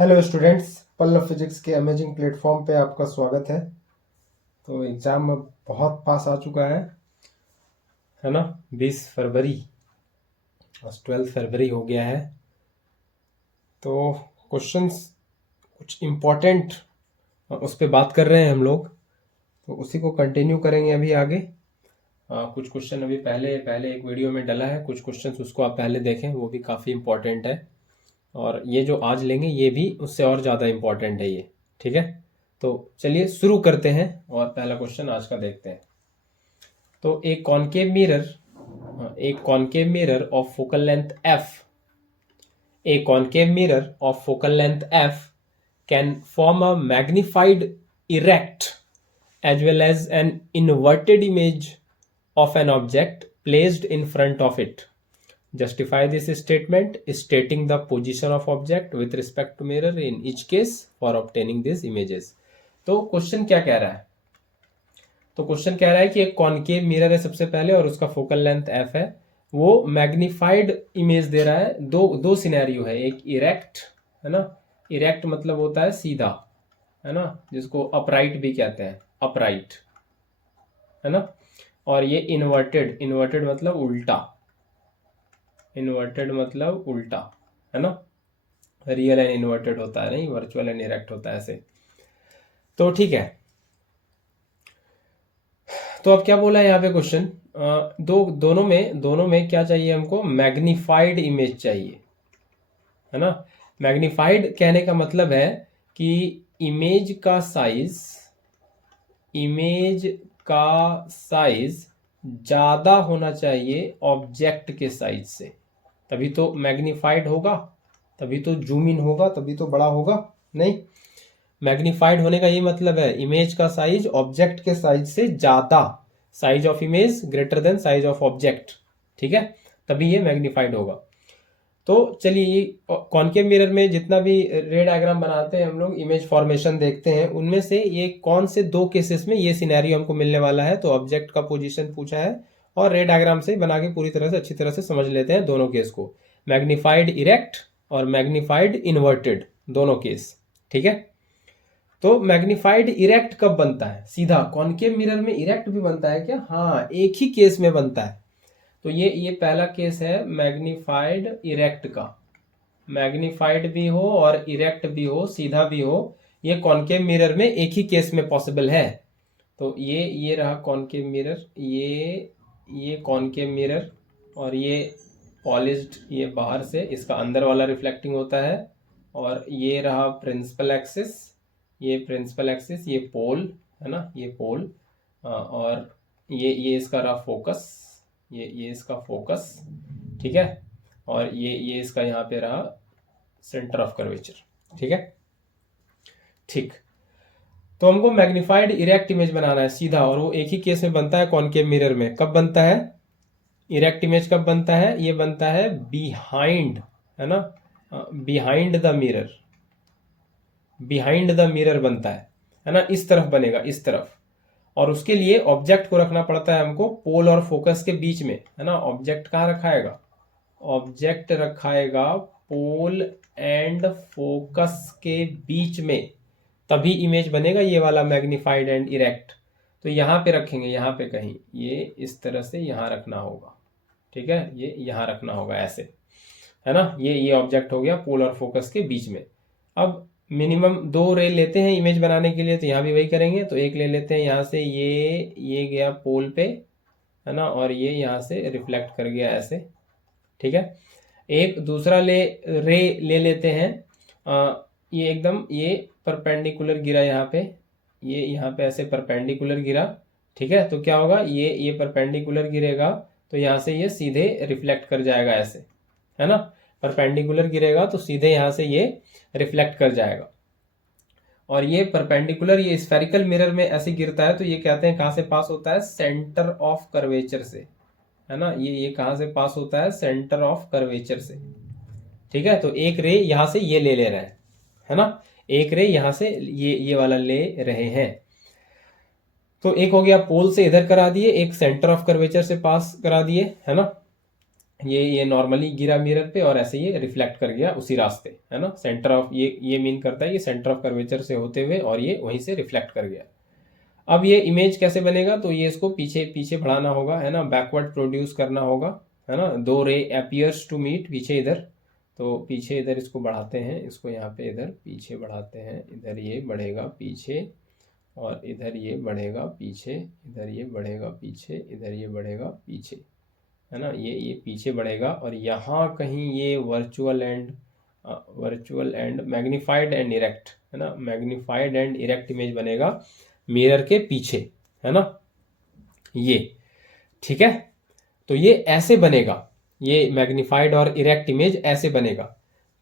Hello students, Pallav physics के amazing platform पे आपका स्वागत है। तो एग्ज़ाम अब बहुत पास आ चुका है ना। 20 फरवरी, आज 12 फरवरी हो गया है। तो क्वेश्चंस कुछ इम्पोर्टेंट उस पर बात कर रहे हैं हम लोग, तो उसी को कंटिन्यू करेंगे अभी आगे। कुछ क्वेश्चन अभी पहले पहले एक वीडियो में डला है, कुछ क्वेश्चंस उसको आप पहले देखें, वो भी काफ़ी इम्पोर्टेंट है। और ये जो आज लेंगे ये भी उससे और ज़्यादा इम्पोर्टेंट है ये, ठीक है। तो चलिए शुरू करते हैं और पहला क्वेश्चन आज का देखते हैं। तो एक concave mirror of focal length F, a concave mirror of focal length f can form a magnified erect as well as an inverted image of an object placed in front of it. Justify this statement stating the position of object with respect to mirror in each case for obtaining these images. तो question क्या कह रहा है? तो question कह रहा है कि एक कॉनकेव मिरर है सबसे पहले और उसका फोकल लेंथ एफ है। वो मैग्नीफाइड इमेज दे रहा है। दो सिनेरियो है, एक इरेक्ट है ना, इरेक्ट मतलब होता है सीधा, है ना, जिसको अपराइट भी कहते हैं, अपराइट, है ना। और ये इन्वर्टेड, इन्वर्टेड मतलब उल्टा, इन्वर्टेड मतलब उल्टा, है ना। रियल एंड इन्वर्टेड होता है, नहीं वर्चुअल एंड इरेक्ट होता है ऐसे। तो ठीक है, तो अब क्या बोला है यहाँ पे क्वेश्चन, दोनों में क्या चाहिए हमको? मैग्नीफाइड इमेज चाहिए, है ना। मैग्नीफाइड कहने का मतलब है कि इमेज का साइज ज्यादा होना चाहिए ऑब्जेक्ट के साइज से, तभी तो मैग्नीफाइड होगा, तभी तो जूम इन होगा, तभी तो बड़ा होगा। नहीं, मैग्नीफाइड होने का ये मतलब है इमेज का साइज ऑब्जेक्ट के साइज से ज्यादा, size of image greater than size of object, ठीक है, तभी ये मैग्नीफाइड होगा। तो चलिए, कॉनकेव मिरर में जितना भी रे डायग्राम बनाते हैं हम लोग, इमेज फॉर्मेशन देखते हैं, उनमें से ये कौन से दो केसेस में ये सिनेरियो हमको मिलने वाला है। तो ऑब्जेक्ट का पोजीशन पूछा है और रे डायग्राम से बना के पूरी तरह से अच्छी तरह से समझ लेते हैं दोनों केस को, मैग्नीफाइड इरेक्ट और मैग्नीफाइड इन्वर्टेड, दोनों केस, ठीक है। तो मैग्नीफाइड इरेक्ट कब बनता है? सीधा कॉनकेव मिरर में इरेक्ट भी बनता है क्या? हाँ, एक ही केस में बनता है। तो ये पहला केस है मैग्नीफाइड इरेक्ट का, मैग्नीफाइड भी हो और इरेक्ट भी हो, सीधा भी हो, ये कॉनकेव मिरर में एक ही केस में पॉसिबल है। तो ये रहा कॉनकेव मिरर, ये कॉनकेव मिरर, और ये पॉलिश्ड, ये बाहर से, इसका अंदर वाला रिफ्लेक्टिंग होता है। और ये रहा प्रिंसिपल एक्सिस, ये प्रिंसिपल एक्सिस, ये पोल है ना, ये पोल, और ये इसका रहा फोकस, ये इसका फोकस, ठीक है। और ये इसका यहाँ पे रहा सेंटर ऑफ कर्वेचर, ठीक है। ठीक, तो हमको मैग्नीफाइड इरेक्ट इमेज बनाना है सीधा, और वो एक ही केस में बनता है कॉनकेव मिरर में। कब बनता है इरेक्ट इमेज? कब बनता है? ये बनता है बिहाइंड, है ना, behind the mirror, behind the mirror बनता है ना, इस तरफ बनेगा, इस तरफ। और उसके लिए ऑब्जेक्ट को रखना पड़ता है हमको पोल और फोकस के बीच में, है ना। ऑब्जेक्ट कहाँ रखाएगा? ऑब्जेक्ट रखाएगा पोल एंड फोकस के बीच में, तभी इमेज बनेगा ये वाला मैग्नीफाइड एंड इरेक्ट। तो यहाँ पे रखेंगे, यहाँ पे कहीं, ये इस तरह से यहाँ रखना होगा, ठीक है, ये यहाँ रखना होगा ऐसे, है ना। ये ऑब्जेक्ट हो गया पोल और फोकस के बीच में। अब मिनिमम 2 रे लेते हैं इमेज बनाने के लिए, तो यहाँ भी वही करेंगे। तो एक ले लेते हैं यहाँ से, ये गया पोल पे, है ना, और ये यहाँ से रिफ्लेक्ट कर गया ऐसे, ठीक है। एक दूसरा रे ले लेते हैं, ये एकदम ये परपेंडिकुलर गिरा यहाँ पे, ये यहाँ पे ऐसे परपेंडिकुलर गिरा, ठीक है। तो क्या होगा, ये परपेंडिकुलर गिरेगा, तो यहाँ से ये सीधे रिफ्लेक्ट कर जाएगा ऐसे, है ना। परपेंडिकुलर गिरेगा तो सीधे यहाँ से ये रिफ्लेक्ट कर जाएगा। और ये परपेंडिकुलर, ये स्फेरिकल मिरर में ऐसे गिरता है, तो ये कहते हैं कहाँ से पास होता है? सेंटर ऑफ कर्वेचर से, है ना। ये कहाँ से पास होता है? सेंटर ऑफ कर्वेचर से, ठीक है। तो एक रे यहाँ से ये ले रहे हैं, है ना, एक रे यहाँ से ये वाला ले रहे हैं। तो एक हो गया पोल से इधर करा दिए, एक सेंटर ऑफ कर्वेचर से पास करा दिए, है ना। ये नॉर्मली गिरा मिरर पे और ऐसे ये रिफ्लेक्ट कर गया उसी रास्ते, है ना। सेंटर ऑफ ये मीन करता है कि सेंटर ऑफ कर्वेचर से होते हुए और ये वहीं से रिफ्लेक्ट कर गया। अब ये इमेज कैसे बनेगा, तो ये इसको पीछे पीछे बढ़ाना होगा, है ना, बैकवर्ड प्रोड्यूस करना होगा, है ना। दो रे अपीयर्स टू मीट, पीछे इधर, तो पीछे इधर इसको बढ़ाते हैं, इसको यहाँ पे इधर पीछे बढ़ाते हैं, इधर ये बढ़ेगा पीछे और इधर ये बढ़ेगा पीछे, इधर ये बढ़ेगा पीछे, इधर ये बढ़ेगा पीछे, है ना। ये पीछे बढ़ेगा और यहाँ कहीं ये virtual and magnified and erect, है ना, मैग्नीफाइड एंड इरेक्ट इमेज बनेगा मिरर के पीछे, है ना, ये, ठीक है। तो ये ऐसे बनेगा, ये मैग्नीफाइड और इरेक्ट इमेज ऐसे बनेगा।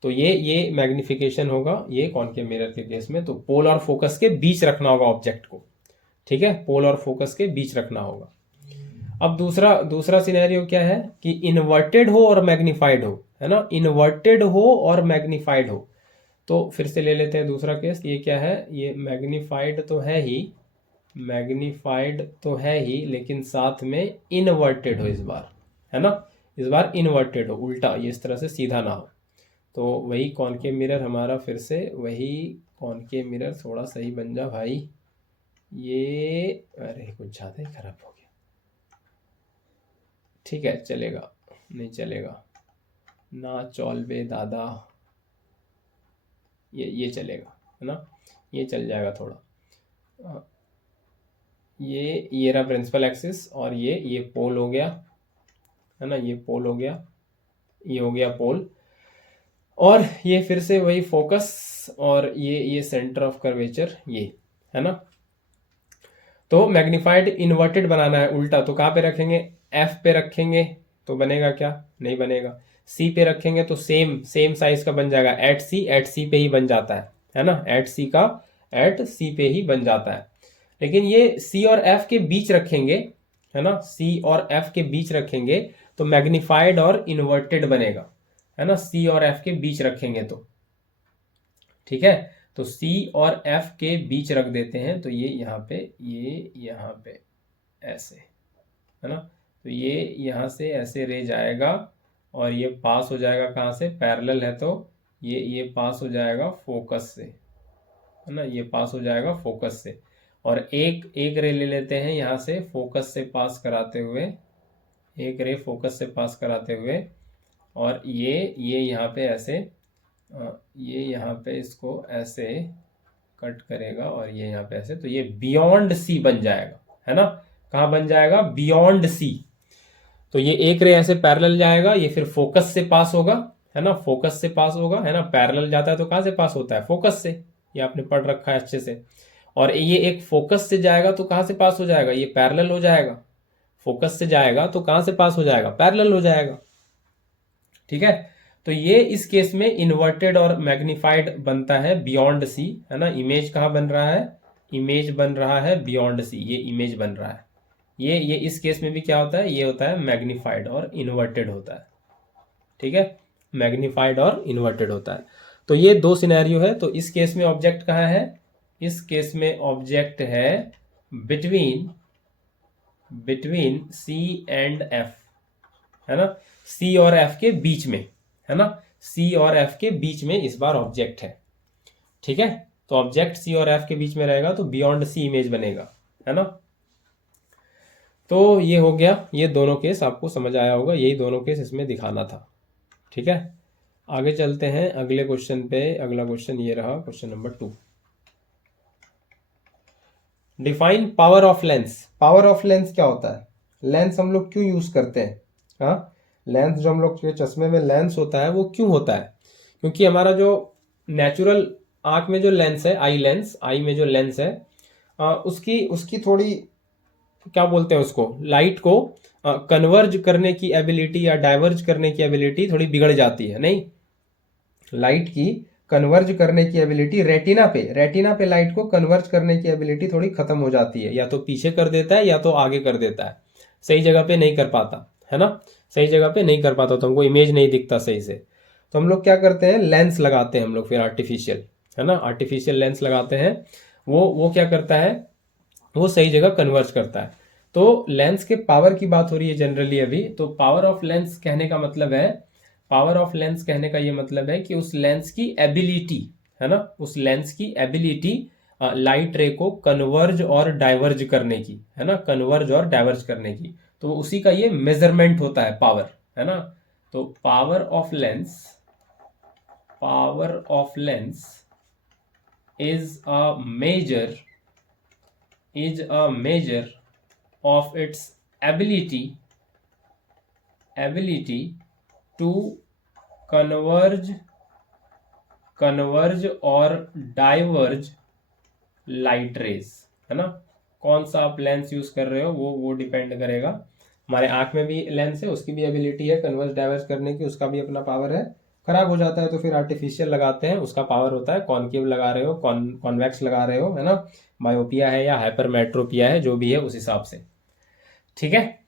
तो ये मैग्निफिकेशन होगा ये कॉनकेव मिरर के केस में। तो पोल और फोकस के बीच रखना होगा ऑब्जेक्ट को, ठीक है, पोल और फोकस के बीच रखना होगा। अब दूसरा सिनेरियो क्या है कि इन्वर्टेड हो और मैग्नीफाइड हो, है ना, इन्वर्टेड हो और मैग्नीफाइड हो। तो फिर से ले लेते हैं दूसरा केस। ये क्या है, ये मैग्नीफाइड तो है ही, लेकिन साथ में इन्वर्टेड हो इस बार, है ना, इस बार इन्वर्टेड हो, उल्टा, ये इस तरह से सीधा ना हो। तो वही कॉनकेव मिरर हमारा, फिर से वही कॉनकेव मिरर, थोड़ा सही बन जा भाई, ये अरे कुछ ज़्यादा ही खराब हो गया, ठीक है, चलेगा, नहीं चलेगा ना, चौल बे दादा, ये चलेगा, है ना, ये चल जाएगा थोड़ा। ये रहा प्रिंसिपल एक्सिस और ये पोल हो गया, है ना, ये पोल हो गया, ये हो गया पोल, और ये फिर से वही फोकस और ये सेंटर ऑफ कर्वेचर, ये, है ना। तो मैग्नीफाइड इन्वर्टेड बनाना है, उल्टा, तो कहाँ पे रखेंगे, एफ पे रखेंगे तो बनेगा क्या, नहीं बनेगा। सी पे रखेंगे तो सेम साइज का बन जाएगा, एट सी पे ही बन जाता है ना, एट सी पे ही बन जाता है। लेकिन ये सी और एफ के बीच रखेंगे, है ना, सी और एफ के बीच रखेंगे तो मैग्नीफाइड और इन्वर्टेड बनेगा, है ना, सी और एफ के बीच रखेंगे तो, ठीक है। तो सी और एफ के बीच रख देते हैं, तो ये यहाँ पे ऐसे, है ना। तो ये यहाँ से ऐसे रे जाएगा और ये पास हो जाएगा कहाँ से, पैरेलल है तो ये पास हो जाएगा फोकस से, है ना, ये पास हो जाएगा फोकस से। और एक रे ले लेते हैं यहाँ से फोकस से पास कराते हुए, एक रे फोकस से पास कराते हुए, और ये यहाँ पे ऐसे, ये यहाँ पे इसको ऐसे कट करेगा और ये यहाँ पे ऐसे, तो ये बियॉन्ड सी बन जाएगा, है ना, कहाँ बन जाएगा, बियॉन्ड सी। तो ये एक रे ऐसे पैरेलल जाएगा, ये फिर फोकस से पास होगा, है ना, फोकस से पास होगा, है ना, पैरेलल जाता है तो कहाँ से पास होता है, फोकस से, ये आपने पढ़ रखा है अच्छे से। और ये एक फोकस से जाएगा तो कहाँ से पास हो जाएगा, ये पैरेलल हो जाएगा, फोकस से जाएगा तो कहाँ से पास हो जाएगा, पैरेलल हो जाएगा, ठीक है। तो ये इस केस में इन्वर्टेड और मैग्नीफाइड बनता है बियॉन्ड सी, है ना। इमेज कहाँ बन रहा है, इमेज बन रहा है बियॉन्ड सी, ये इमेज बन रहा है। ये इस केस में भी क्या होता है, ये होता है मैग्नीफाइड और इन्वर्टेड होता है, ठीक है, मैग्नीफाइड और इन्वर्टेड होता है। तो ये दो सिनेरियो है। तो इस केस में ऑब्जेक्ट कहाँ है, इस केस में ऑब्जेक्ट है बिटवीन सी एंड एफ, है ना, सी और एफ के बीच में, है ना, सी और एफ के बीच में इस बार ऑब्जेक्ट है, ठीक है। तो ऑब्जेक्ट सी और एफ के बीच में रहेगा तो बियॉन्ड सी इमेज बनेगा, है ना। तो ये हो गया, ये दोनों केस आपको समझ आया होगा, यही दोनों केस इसमें दिखाना था, ठीक है। आगे चलते हैं अगले क्वेश्चन पे। अगला क्वेश्चन ये रहा, question number 2। Define power of lens. Power of lens क्या होता है, लेंस हम लोग क्यों यूज करते हैं, हाँ, लेंस जो हम लोग के चश्मे में लेंस होता है वो क्यों होता है, क्योंकि हमारा जो नेचुरल आंख में जो लेंस है, आई में जो लेंस है, उसकी थोड़ी क्या बोलते हैं उसको, लाइट को कन्वर्ज करने की एबिलिटी या डाइवर्ज करने की एबिलिटी थोड़ी बिगड़ जाती है, नहीं, लाइट की कन्वर्ज करने की एबिलिटी रेटिना पे लाइट को कन्वर्ज करने की एबिलिटी थोड़ी खत्म हो जाती है, या तो पीछे कर देता है या तो आगे कर देता है, सही जगह पे नहीं कर पाता, है ना, सही जगह पे नहीं कर पाता तो हमको इमेज नहीं दिखता सही से। तो हम लोग क्या करते हैं, लेंस लगाते हैं हम लोग, फिर आर्टिफिशियल, है ना, आर्टिफिशियल लेंस लगाते हैं। वो क्या करता है, वो सही जगह कन्वर्ज करता है। तो लेंस के पावर की बात हो रही है जनरली अभी। तो पावर ऑफ लेंस कहने का मतलब है, पावर ऑफ लेंस कहने का ये मतलब है कि उस लेंस की एबिलिटी, है ना, उस लेंस की एबिलिटी लाइट रे को कन्वर्ज और डाइवर्ज करने की, है ना, कन्वर्ज और डाइवर्ज करने की। तो उसी का ये मेजरमेंट होता है पावर, है ना। तो power of lens, power of lens is a measure, is a measure of its ability to converge और डाइवर्ज लाइट रेज, है ना। कौन सा आप लेंस यूज कर रहे हो वो डिपेंड करेगा। हमारे आंख में भी लेंस है, उसकी भी एबिलिटी है कन्वर्ज डाइवर्ज करने की, उसका भी अपना पावर है। खराब हो जाता है तो फिर आर्टिफिशियल लगाते हैं, उसका पावर होता है कॉनकेव लगा रहे हो, कॉन्वेक्स लगा रहे हो, है ना, मायोपिया है या हाइपरमेट्रोपिया है, जो भी है उस हिसाब से। ठीक है,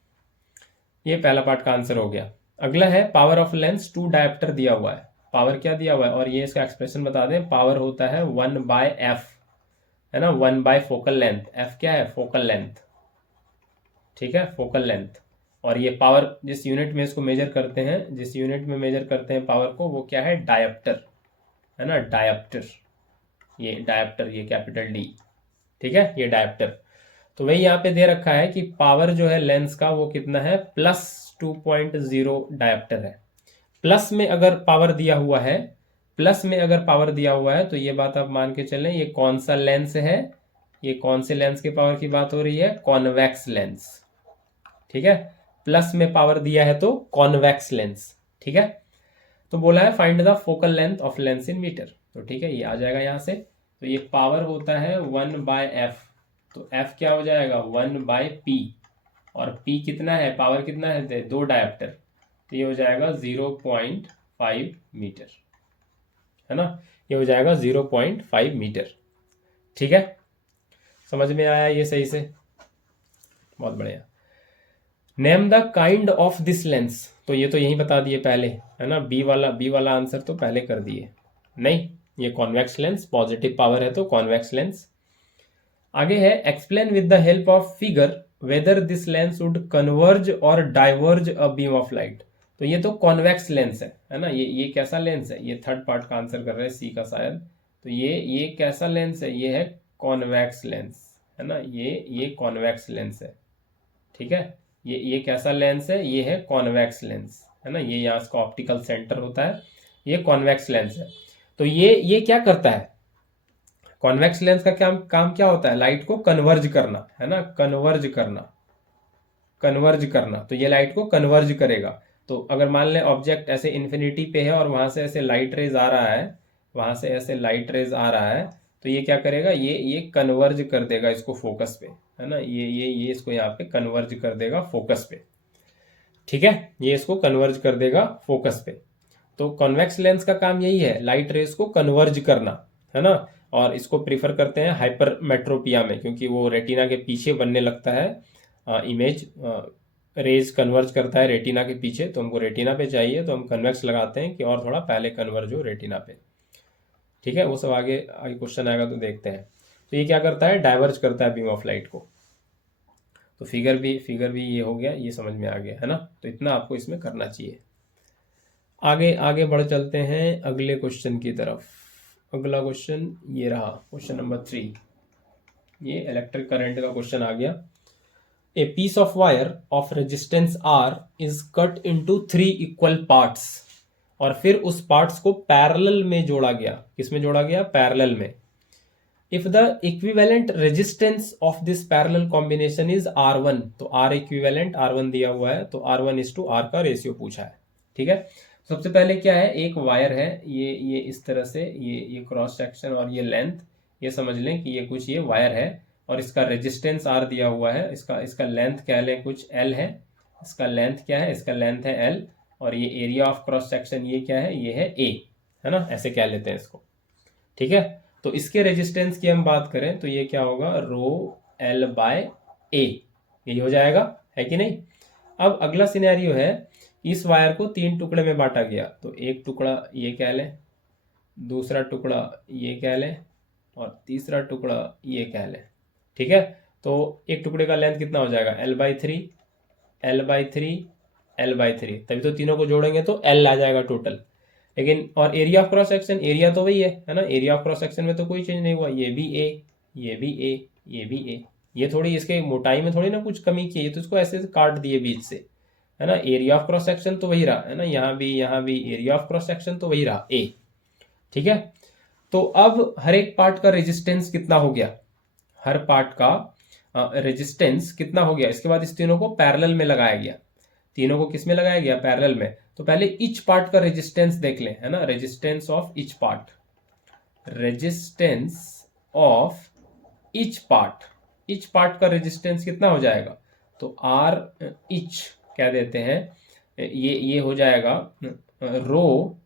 ये पहला पार्ट का आंसर हो गया। अगला है power of lens two dioptre दिया हुआ है, पावर क्या दिया हुआ है और ये इसका एक्सप्रेशन बता दें। पावर होता है 1/f, है ना, 1 बाय फोकल लेंथ। एफ क्या है? फोकल लेंथ, ठीक है, फोकल लेंथ। और ये पावर जिस यूनिट में इसको मेजर करते हैं, जिस यूनिट में मेजर करते हैं पावर को, वो क्या है? डायप्टर, है ना, डायप्टर। ये डायप्टर, ये कैपिटल डी, ठीक है, ये डायप्टर। तो वही यहाँ पे दे रखा है कि पावर जो है लेंस का वो कितना है? +2.0 डायप्टर है। प्लस में अगर पावर दिया हुआ है, प्लस में अगर पावर दिया हुआ है तो ये बात आप मान के चलें, ये कौन सा लेंस है? ये कौन से लेंस के पावर की बात हो रही है? कॉन्वेक्स लेंस, ठीक है। प्लस में पावर दिया है तो कॉन्वेक्स लेंस, ठीक है। तो बोला है find the focal length of lens in metre, तो ठीक है, ये आ जाएगा यहाँ से। तो ये पावर होता है 1/f, तो f क्या हो जाएगा? 1/p, और p कितना है? पावर कितना है? 2 डायप्टर, तो ये हो जाएगा 0.5 मीटर, है ना, ये हो जाएगा 0.5 मीटर, ठीक है। समझ में आया ये सही से? बहुत बढ़िया। Name the kind of this lens, तो ये तो यही बता दिए पहले, है ना, बी वाला आंसर तो पहले कर दिए। नहीं, ये कॉन्वेक्स लेंस, पॉजिटिव पावर है तो कॉन्वेक्स लेंस। आगे है explain with the help of figure whether this lens would converge और diverge a beam of light. तो ये तो कॉन्वेक्स लेंस है ना, ये कैसा लेंस है? ये थर्ड पार्ट का आंसर कर रहे हैं, सी का शायद। तो ये कैसा लेंस है? ये है कॉन्वेक्स लेंस, है ना, ये कॉन्वेक्स लेंस है, ठीक है। ये कैसा लेंस है? ये है कॉन्वेक्स लेंस, है ना, ये यहाँ इसका ऑप्टिकल सेंटर होता है, ये कॉन्वेक्स लेंस है। तो ये क्या करता है? कॉन्वेक्स लेंस का काम क्या होता है? लाइट को कन्वर्ज करना, है ना, कन्वर्ज करना, कन्वर्ज करना। तो ये लाइट को कन्वर्ज करेगा। तो अगर मान लें ऑब्जेक्ट ऐसे इन्फिनिटी पे है और वहां से ऐसे लाइट रेज आ रहा है, वहां से ऐसे लाइट रेज आ रहा है, तो ये क्या करेगा? ये कन्वर्ज कर देगा इसको फोकस पे, है ना, ये इसको यहाँ पे कन्वर्ज कर देगा फोकस पे, ठीक है, ये इसको कन्वर्ज कर देगा फोकस पे। तो कॉन्वेक्स लेंस का काम यही है, लाइट रेज को कन्वर्ज करना, है ना। और इसको प्रीफर करते हैं हाइपरमेट्रोपिया में, क्योंकि वो रेटिना के पीछे बनने लगता है इमेज, रेज कन्वर्ज करता है रेटिना के पीछे, तो हमको रेटिना पे चाहिए तो हम कन्वेक्स लगाते हैं कि और थोड़ा पहले कन्वर्ज हो रेटिना पे, ठीक है। वो सब आगे आगे क्वेश्चन आएगा तो देखते हैं। तो ये क्या करता है? डाइवर्ज करता है बीम ऑफ लाइट को। तो फिगर भी ये हो गया, ये समझ में आ गया, है ना। तो इतना आपको इसमें करना चाहिए। आगे आगे बढ़ चलते हैं अगले क्वेश्चन की तरफ। अगला क्वेश्चन ये रहा, क्वेश्चन नंबर 3। ये इलेक्ट्रिक करंट का क्वेश्चन आ गया। A piece of wire of resistance R is cut into 3 equal parts, और फिर उस पार्ट्स को पैरेलल में जोड़ा गया। किसमें जोड़ा गया? पैरेलल में। If the equivalent resistance of this parallel combination is R1, तो R इक्विवेलेंट R1 दिया हुआ है, तो R1:R का रेशियो पूछा है, ठीक है। सबसे पहले क्या है? एक वायर है, ये इस तरह से, ये क्रॉस सेक्शन और ये लेंथ, ये समझ लें कि ये वायर है, और इसका रेजिस्टेंस R दिया हुआ है, इसका लेंथ कह लें कुछ L है। इसका लेंथ क्या है? इसका लेंथ है L, और ये एरिया ऑफ क्रॉस सेक्शन ये क्या है? ये है A, है ना, ऐसे कह लेते हैं इसको, ठीक है। तो इसके रेजिस्टेंस की हम बात करें तो ये क्या होगा? ρL/A, यही हो जाएगा, है कि नहीं। अब अगला सिनेरियो है, इस वायर को 3 टुकड़े में बांटा गया, तो एक टुकड़ा ये कह लें, दूसरा टुकड़ा ये कह लें, और तीसरा टुकड़ा ये कह लें, ठीक है। तो एक टुकड़े का लेंथ कितना हो जाएगा, L/3 L/3 L/3, तभी तो तीनों को जोड़ेंगे तो L आ जाएगा टोटल। लेकिन और area of cross section, area तो वही है ना, एरिया ऑफ क्रॉस सेक्शन में तो कोई चेंज नहीं हुआ, ये भी A, ये भी A, ये भी A, ये थोड़ी इसके मोटाई में थोड़ी ना कुछ कमी की है, तो इसको ऐसे काट दिए बीच से, है ना। एरिया ऑफ क्रॉस सेक्शन तो वही रहा, है ना, यहाँ भी एरिया ऑफ क्रॉस सेक्शन तो वही रहा A, ठीक है। तो अब हर एक पार्ट का रेजिस्टेंस कितना हो गया, हर पार्ट का रेजिस्टेंस कितना हो गया, इसके बाद इस तीनों को पैरेलल में लगाया गया, तीनों को किस में लगाया गया, पैरेलल में। तो पहले ईच पार्ट का रेजिस्टेंस देख लें, है ना, resistance of each part, resistance of each part, each part का रेजिस्टेंस कितना हो जाएगा, तो R ईच क्या देते हैं, ये हो जाएगा रो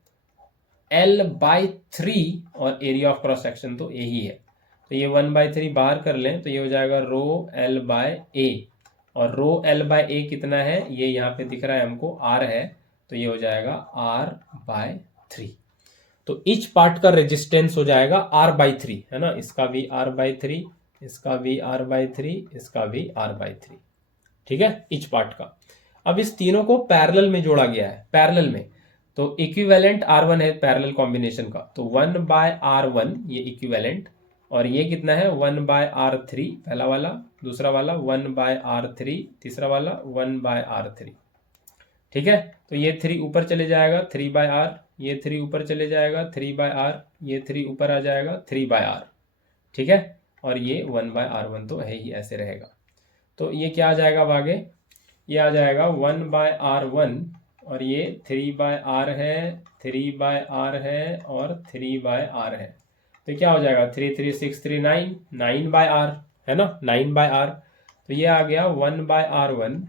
L/3 और एरिया ऑफ क्रॉस सेक्शन तो A ही है, तो ये 1/3 बाहर कर लें तो ये हो जाएगा रो L/A, और रो L/A कितना है, ये यहाँ पे दिख रहा है हमको R है, तो ये हो जाएगा R/3। तो ईच पार्ट का रेजिस्टेंस हो जाएगा R/3, है ना, इसका भी R/3, इसका भी R/3, इसका भी R/3, ठीक है, ईच पार्ट का। अब इस तीनों को पैरेलल में जोड़ा गया है, पैरेलल में, तो इक्विवेलेंट R1 है पैरेलल कॉम्बिनेशन का, तो 1/R1 ये इक्विवेलेंट, और ये कितना है 1/R3 पहला वाला, दूसरा वाला 1/R3, तीसरा वाला 1/R3, ठीक है। तो ये 3 ऊपर चले जाएगा 3/R, ये 3 ऊपर चले जाएगा 3/R, ये 3 ऊपर आ जाएगा 3/R, ठीक है, और ये 1/R1 तो है ही, ऐसे रहेगा। तो ये क्या आ जाएगा अब आगे, ये आ जाएगा 1/R1, और ये 3/R है, 3/R है और 3/R है, तो क्या हो जाएगा 3 3 6 3 9, 9/R, है ना, 9/R, तो ये आ गया 1/R1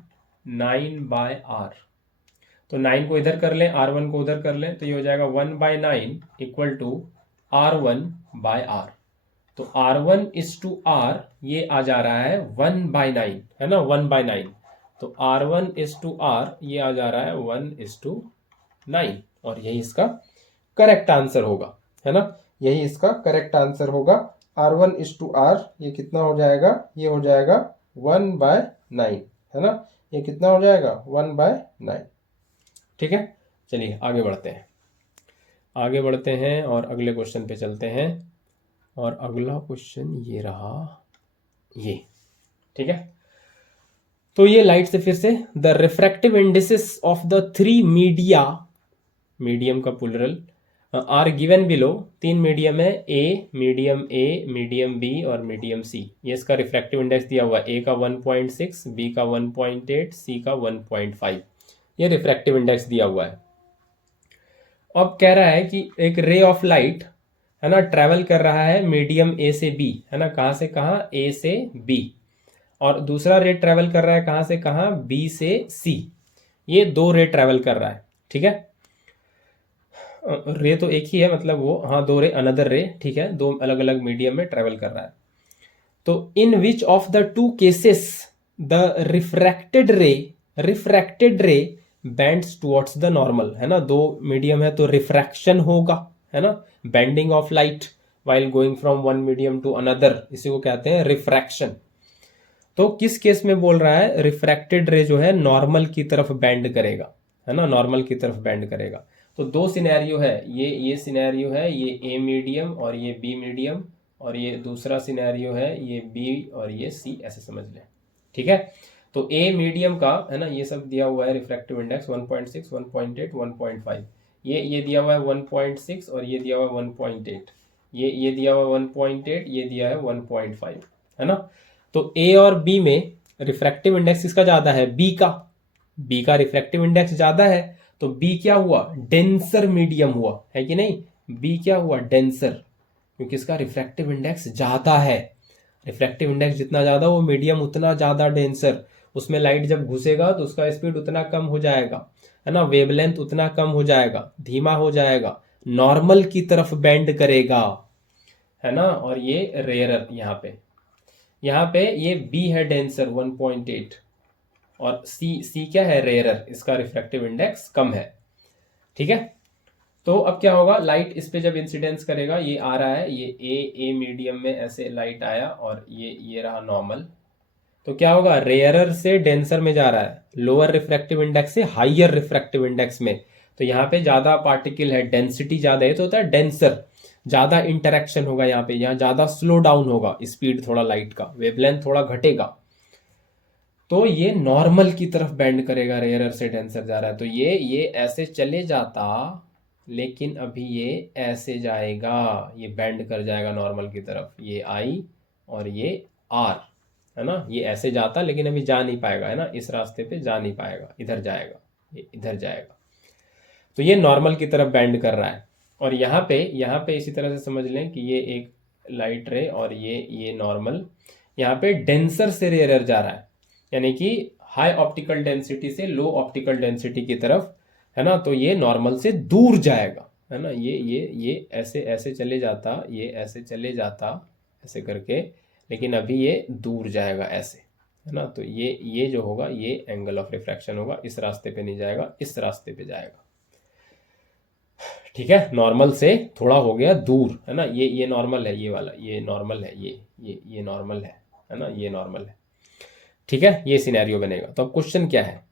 9/R, तो 9 को इधर कर लें, R1 को उधर कर लें, तो ये हो जाएगा 1/9 इक्वल टू R1/R, तो R1:R ये आ जा रहा है 1/9, है ना, 1/9, तो R1:R ये आ जा रहा है 1:9, और यही इसका करेक्ट आंसर होगा, है ना, यही इसका करेक्ट आंसर होगा। R1:R ये कितना हो जाएगा, ये हो जाएगा 1/9, है ना, ये कितना हो जाएगा 1/9, ठीक है। चलिए आगे बढ़ते हैं, आगे बढ़ते हैं और अगले क्वेश्चन पे चलते हैं, और अगला क्वेश्चन ये रहा, ये, ठीक है। तो ये लाइट से फिर से, the refractive indices of the 3 media, medium का plural, are given below, 3 medium है, ए, मीडियम बी और मीडियम सी, ये इसका रिफ्रैक्टिव इंडेक्स दिया हुआ है, ए का 1.6, बी का 1.8, सी का 1.5, ये रिफ्रैक्टिव इंडेक्स दिया हुआ है। अब कह रहा है कि एक रे ऑफ लाइट, है ना, ट्रैवल कर रहा है मीडियम ए से बी, है ना, कहाँ से कहाँ, ए से बी, और दूसरा रे ट्रैवल कर रहा है कहाँ से कहाँ, बी से सी, ये 2 रे ट्रैवल कर रहा है, ठीक है। रे तो एक ही है, मतलब वो, हाँ 2 रे, अनदर रे, ठीक है, 2 अलग अलग मीडियम में ट्रैवल कर रहा है। तो in which of the 2 cases the refracted ray bends towards the normal, है ना, 2 मीडियम है तो रिफ्रैक्शन होगा, है ना, bending of light while going from one medium to another, इसी को कहते हैं रिफ्रैक्शन। तो किस केस में बोल रहा है, रिफ्रैक्टेड रे जो है नॉर्मल की तरफ बेंड करेगा, है ना, नॉर्मल की तरफ बेंड करेगा। तो 2 सिनेरियो है, ये सिनेरियो है, ये ए मीडियम और ये बी मीडियम, और ये दूसरा सिनेरियो है, ये बी और ये सी, ऐसे समझ लें, ठीक है। तो ए मीडियम का, है ना, ये सब दिया हुआ है, रिफ्रैक्टिव इंडेक्स 1.6, 1.8, 1.5, ये दिया हुआ है 1.6, और ये दिया हुआ है 1.8, ये दिया हुआ है 1.8, ये दिया है 1.5, है ना। तो ए और बी में रिफ्रैक्टिव इंडेक्स किसका ज्यादा है, बी का रिफ्रैक्टिव इंडेक्स ज्यादा है, तो बी क्या हुआ, डेंसर मीडियम हुआ, है कि नहीं, बी क्या हुआ, डेंसर, क्योंकि इसका रिफ्रैक्टिव इंडेक्स ज्यादा है, रिफ्रैक्टिव इंडेक्स जितना ज्यादा वो मीडियम उतना ज्यादा डेंसर, उसमें लाइट जब घुसेगा तो उसका स्पीड उतना कम हो जाएगा, है ना, वेवलेंथ उतना कम हो जाएगा, धीमा हो जाएगा, नॉर्मल की तरफ बेंड करेगा, है ना। और ये रेयरर, यहाँ पे ये बी है डेंसर 1.8, और सी क्या है, रेयरर, इसका रिफ्रैक्टिव इंडेक्स कम है, ठीक है। तो अब क्या होगा, लाइट इस पे जब इंसिडेंस करेगा, ये आ रहा है, ये ए मीडियम में ऐसे लाइट आया, और ये रहा नॉर्मल, तो क्या होगा, रेयरर से डेंसर में जा रहा है, लोअर रिफ्रैक्टिव इंडेक्स से हाइयर रिफ्रैक्टिव इंडेक्स में। तो यहाँ पे ज्यादा पार्टिकल है, डेंसिटी ज्यादा है, तो होता है डेंसर, ज्यादा इंटरेक्शन होगा यहाँ पे, यहाँ ज्यादा स्लो डाउन होगा स्पीड थोड़ा लाइट का, वेवलेंथ थोड़ा घटेगा। तो ये नॉर्मल की तरफ बेंड करेगा, रेयरर से डेंसर जा रहा है, तो ये ऐसे चले जाता, लेकिन अभी ये ऐसे जाएगा, ये बेंड कर जाएगा नॉर्मल की तरफ, ये आई और ये आर, है ना, ये ऐसे जाता लेकिन अभी जा नहीं पाएगा, है ना, इस रास्ते पे जा नहीं पाएगा, इधर जाएगा, ये इधर जाएगा। तो ये नॉर्मल की तरफ बेंड कर रहा है। और यहाँ पे इसी तरह से समझ लें कि ये एक लाइट रे और ये नॉर्मल, यहाँ पे डेंसर से रेयरर जा रहा है, यानी कि हाई ऑप्टिकल डेंसिटी से लो ऑप्टिकल डेंसिटी की तरफ, है ना। तो ये नॉर्मल से दूर जाएगा, है ना, ये ऐसे ऐसे चले जाता, ये ऐसे चले जाता ऐसे करके, लेकिन अभी ये दूर जाएगा ऐसे, है ना। तो ये जो होगा ये एंगल ऑफ रिफ्रैक्शन होगा, इस रास्ते पे नहीं जाएगा, इस रास्ते पे जाएगा, ठीक है। नॉर्मल से थोड़ा हो गया दूर, है ना, ये नॉर्मल है, ये वाला ये नॉर्मल है, ये नॉर्मल है ना, ये नॉर्मल है, ठीक है। ये सिनेरियो बनेगा। तो अब क्वेश्चन क्या है,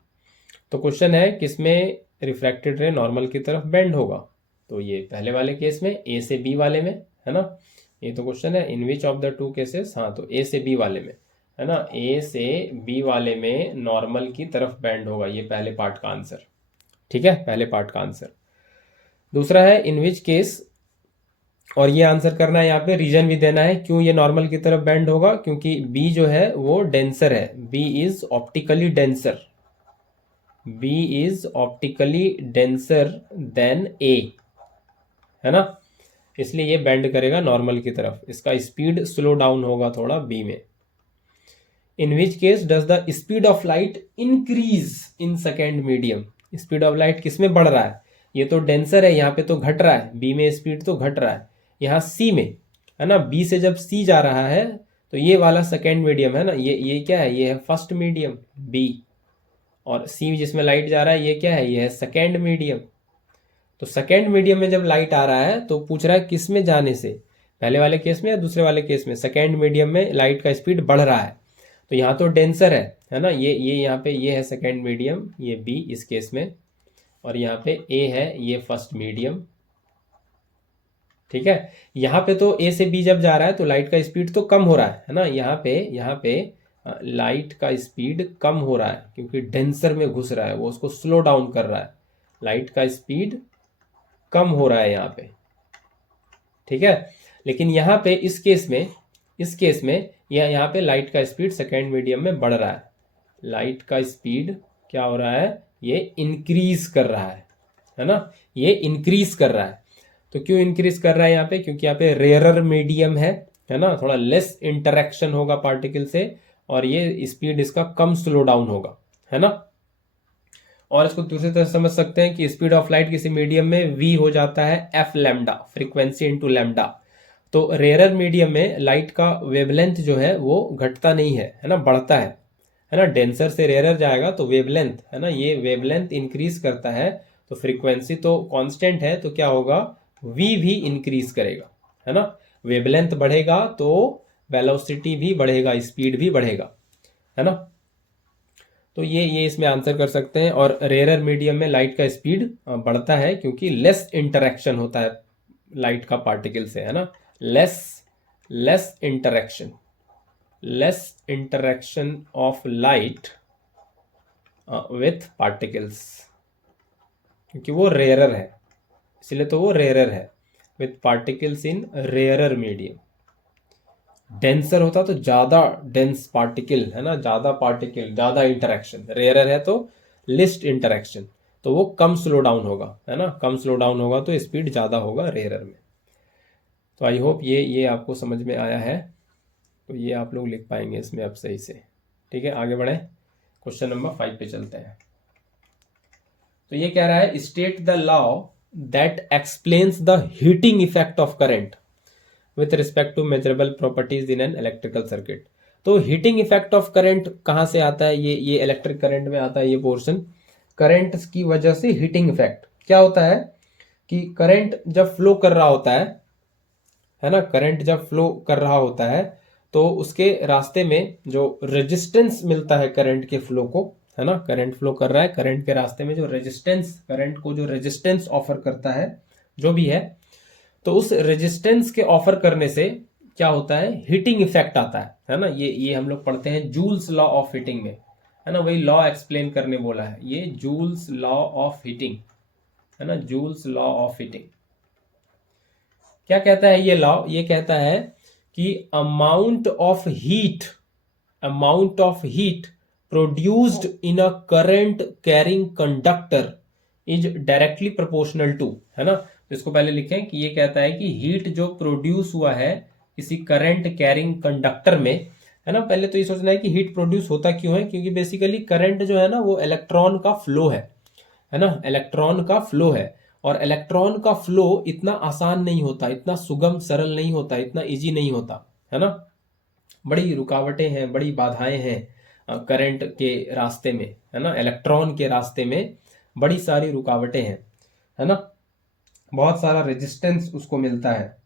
तो क्वेश्चन है किसमें रिफ्रैक्टेड रे नॉर्मल की तरफ बेंड होगा। तो ये पहले वाले केस में, ए से बी वाले में, है ना, ये तो क्वेश्चन है, in which of the two cases, हाँ, तो ए से बी वाले में, है ना, ए से बी वाले में नॉर्मल की तरफ बेंड होगा, ये पहले पार्ट का आंसर, ठीक है, पहले पार्ट का आंसर। दूसरा है इन विच केस, और ये आंसर करना है, यहाँ पे रीजन भी देना है क्यों ये नॉर्मल की तरफ बेंड होगा, क्योंकि बी जो है वो डेंसर है, B is optically denser, B is optically denser than A, है ना, इसलिए ये बेंड करेगा नॉर्मल की तरफ, इसका स्पीड स्लो डाउन होगा थोड़ा बी में। In which case does the speed of light increase in second medium, speed of light किस में बढ़ रहा है, ये तो डेंसर है, यहाँ पे तो घट रहा है, बी में स्पीड तो घट रहा है, यहाँ सी में, है ना, बी से जब सी जा रहा है तो ये वाला सेकेंड मीडियम है ना, ये क्या है, ये है फर्स्ट मीडियम बी, और सी जिसमें लाइट जा रहा है ये क्या है, ये है सेकेंड मीडियम। तो सेकेंड मीडियम में जब लाइट आ रहा है तो पूछ रहा है किस में जाने से, पहले वाले केस में या दूसरे वाले केस में, सेकेंड मीडियम में लाइट का स्पीड बढ़ रहा है, तो यहाँ तो डेंसर है ना, ये यहाँ पे ये है सेकेंड मीडियम, ये बी इस केस में, और यहाँ पे ए है, ये फर्स्ट मीडियम, ठीक है। यहाँ पे तो ए से बी जब जा रहा है तो लाइट का स्पीड तो कम हो रहा है ना, यहाँ पे लाइट का स्पीड कम हो रहा है क्योंकि डेंसर में घुस रहा है, वो उसको स्लो डाउन कर रहा है, लाइट का स्पीड कम हो रहा है यहाँ पे, ठीक है। लेकिन यहाँ पे इस केस में यहाँ पे लाइट का स्पीड सेकेंड मीडियम में बढ़ रहा है, लाइट का स्पीड क्या हो रहा है, ये इंक्रीज कर रहा है ना, ये इंक्रीज कर रहा है। तो क्यों इंक्रीज कर रहा है यहाँ पे, क्योंकि यहाँ पे रेयरर मीडियम है ना, थोड़ा लेस इंटरेक्शन होगा पार्टिकल से, और ये स्पीड इसका कम स्लो डाउन होगा, है ना। और इसको दूसरी तरह समझ सकते हैं कि स्पीड ऑफ लाइट किसी मीडियम में v हो जाता है F lambda, frequency into lambda. तो रेयरर मीडियम में लाइट का वेवलेंथ जो है वो घटता नहीं है ना, बढ़ता है ना, डेंसर से रेयरर जाएगा तो वेवलेंथ, है ना, ये वेवलेंथ इंक्रीज करता है, तो फ्रीक्वेंसी तो कांस्टेंट है, तो क्या होगा, v भी इंक्रीज करेगा, है ना, वेवलेंथ बढ़ेगा तो वेलोसिटी भी बढ़ेगा, स्पीड भी बढ़ेगा, है ना। तो ये इसमें आंसर कर सकते हैं। और रेयरर मीडियम में लाइट का स्पीड बढ़ता है क्योंकि लेस इंटरेक्शन होता है लाइट का पार्टिकल से, है ना, less interaction of light with particles, क्योंकि वो रेयरर है, इसलिए तो वो रेयरर है, with particles in rarer medium. Denser होता तो ज्यादा डेंस पार्टिकल, है ना, ज्यादा पार्टिकल, ज्यादा इंटरेक्शन, रेयरर है तो लिस्ट इंटरेक्शन, तो वो कम स्लो डाउन होगा, है ना, कम स्लो डाउन होगा तो स्पीड ज्यादा होगा रेयरर में। तो आई होप ये आपको समझ में आया है, तो ये आप लोग लिख पाएंगे इसमें अब सही से, ठीक है। आगे बढ़े, क्वेश्चन नंबर 5 पे चलते हैं। तो ये कह रहा है state the law that explains the heating effect of current with respect to measurable properties in an electrical circuit. तो हीटिंग इफेक्ट ऑफ करंट कहाँ से आता है, ये इलेक्ट्रिक करंट में आता है, ये पोर्शन करंट की वजह से हीटिंग इफेक्ट क्या होता है कि करंट जब फ्लो कर रहा होता है ना, करंट जब फ्लो कर रहा होता है तो उसके रास्ते में जो रेजिस्टेंस मिलता है करंट के फ्लो को, है ना, करंट फ्लो कर रहा है, करंट के रास्ते में जो रेजिस्टेंस, करंट को जो रेजिस्टेंस ऑफर करता है जो भी है, तो उस रेजिस्टेंस के ऑफर करने से क्या होता है, हीटिंग इफेक्ट आता है ना। ये हम लोग पढ़ते हैं जूल्स लॉ ऑफ हीटिंग में, है ना, वही लॉ एक्सप्लेन करने बोला है, ये जूल्स लॉ ऑफ हीटिंग, है ना, जूल्स लॉ ऑफ हीटिंग। क्या कहता है ये लॉ, ये कहता है कि amount of heat produced in a current carrying conductor is directly proportional to, है ना। तो इसको पहले लिखें कि ये कहता है कि हीट जो प्रोड्यूस हुआ है किसी करंट कैरिंग कंडक्टर में, है ना, पहले तो ये सोचना है कि हीट प्रोड्यूस होता क्यों है, क्योंकि बेसिकली करंट जो है ना वो इलेक्ट्रॉन का फ्लो है ना, इलेक्ट्रॉन का फ्लो है। और इलेक्ट्रॉन का फ्लो इतना आसान नहीं होता, इतना सुगम सरल नहीं होता, इतना इजी नहीं होता, है ना, बड़ी रुकावटें हैं, बड़ी बाधाएं हैं करंट के रास्ते में, है ना, इलेक्ट्रॉन के रास्ते में बड़ी सारी रुकावटें हैं, है ना, बहुत सारा रेजिस्टेंस उसको मिलता है,